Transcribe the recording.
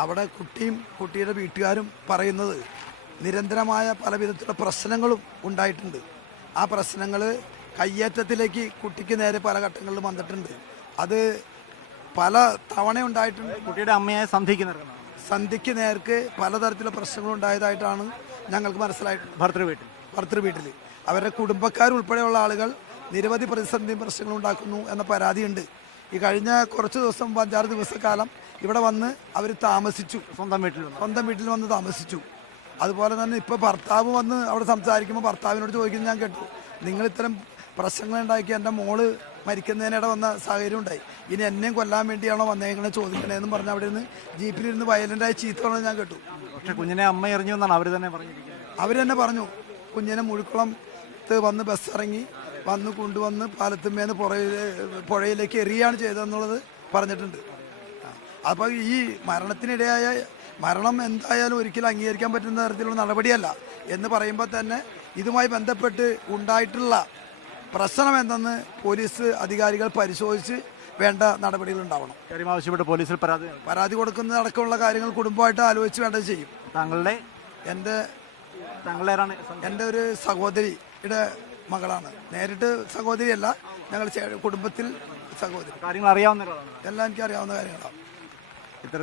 അവിടെ കുട്ടിയുടെ വീട്ടുകാരും പറയുന്നത് നിരന്തരമായ പല വിധത്തിലുള്ള പ്രശ്നങ്ങളും ഉണ്ടായിട്ടുണ്ട്. ആ പ്രശ്നങ്ങൾ കയ്യേറ്റത്തിലേക്ക് കുട്ടിക്ക് നേരെ പല ഘട്ടങ്ങളിലും വന്നിട്ടുണ്ട്. അത് പല തവണ ഉണ്ടായിട്ടുണ്ട്. കുട്ടിയുടെ അമ്മയെ സന്ധ്യയ്ക്ക് നേർക്ക് പലതരത്തിലുള്ള പ്രശ്നങ്ങൾ ഉണ്ടായതായിട്ടാണ് ഞങ്ങൾക്ക് മനസ്സിലായിട്ടുള്ളത്. ഭർത്തൃ വീട്ടിൽ അവരുടെ കുടുംബക്കാരുൾപ്പെടെയുള്ള ആളുകൾ നിരവധി പ്രതിസന്ധി പ്രശ്നങ്ങൾ ഉണ്ടാക്കുന്നു എന്ന പരാതിയുണ്ട്. ഈ കഴിഞ്ഞ കുറച്ച് ദിവസം 5-6 ദിവസക്കാലം ഇവിടെ വന്ന് അവർ താമസിച്ചു, സ്വന്തം വീട്ടിൽ വന്ന് താമസിച്ചു. അതുപോലെ തന്നെ ഇപ്പോൾ ഭർത്താവ് വന്ന് അവിടെ സംസാരിക്കുമ്പോൾ ഭർത്താവിനോട് ചോദിക്കുന്നത് ഞാൻ കേട്ടു, നിങ്ങൾ ഇത്തരം പ്രശ്നങ്ങൾ ഉണ്ടാക്കി എൻ്റെ മോള് മരിക്കുന്നതിനിടെ വന്ന സാഹചര്യം ഉണ്ടായി, ഇനി എന്നെയും കൊല്ലാൻ വേണ്ടിയാണോ വന്നേക്കണേ ചോദിക്കണേന്നും പറഞ്ഞ് അവിടെ നിന്ന് ജീപ്പിലിരുന്ന് വയലൻ്റായി ചീത്ത പറഞ്ഞ് ഞാൻ കേട്ടു. പക്ഷേ കുഞ്ഞിനെ അമ്മ എറിഞ്ഞു എന്നാണ് അവർ തന്നെ പറഞ്ഞു. കുഞ്ഞിനെ മുഴുക്കുളത്ത് വന്ന് ബസ് ഇറങ്ങി വന്ന് കൊണ്ടുവന്ന് പാലത്തുമേന്ന് പുഴയിലേക്ക് എറിയാണ് ചെയ്തതെന്നുള്ളത് പറഞ്ഞിട്ടുണ്ട്. അപ്പോൾ ഈ മരണത്തിനിടയായ മരണം എന്തായാലും ഒരിക്കലും അംഗീകരിക്കാൻ പറ്റുന്ന തരത്തിലുള്ള നടപടിയല്ല എന്ന് പറയുമ്പോൾ തന്നെ ഇതുമായി ബന്ധപ്പെട്ട് ഉണ്ടായിട്ടുള്ള പ്രശ്നം എന്തെന്ന് പോലീസ് അധികാരികൾ പരിശോധിച്ച് വേണ്ട നടപടികൾ ഉണ്ടാവണം. പോലീസിൽ പരാതി കൊടുക്കുന്നതടക്കമുള്ള കാര്യങ്ങൾ കുടുംബമായിട്ട് ആലോചിച്ച് വേണ്ടത് ചെയ്യും. എൻ്റെ ഒരു സഹോദരിയുടെ മകളാണ്. നേരിട്ട് സഹോദരിയല്ല, ഞങ്ങൾ കുടുംബത്തിൽ സഹോദരി. കാര്യങ്ങൾ അറിയാവുന്ന എല്ലാം എനിക്ക് അറിയാവുന്ന കാര്യങ്ങളാണ്.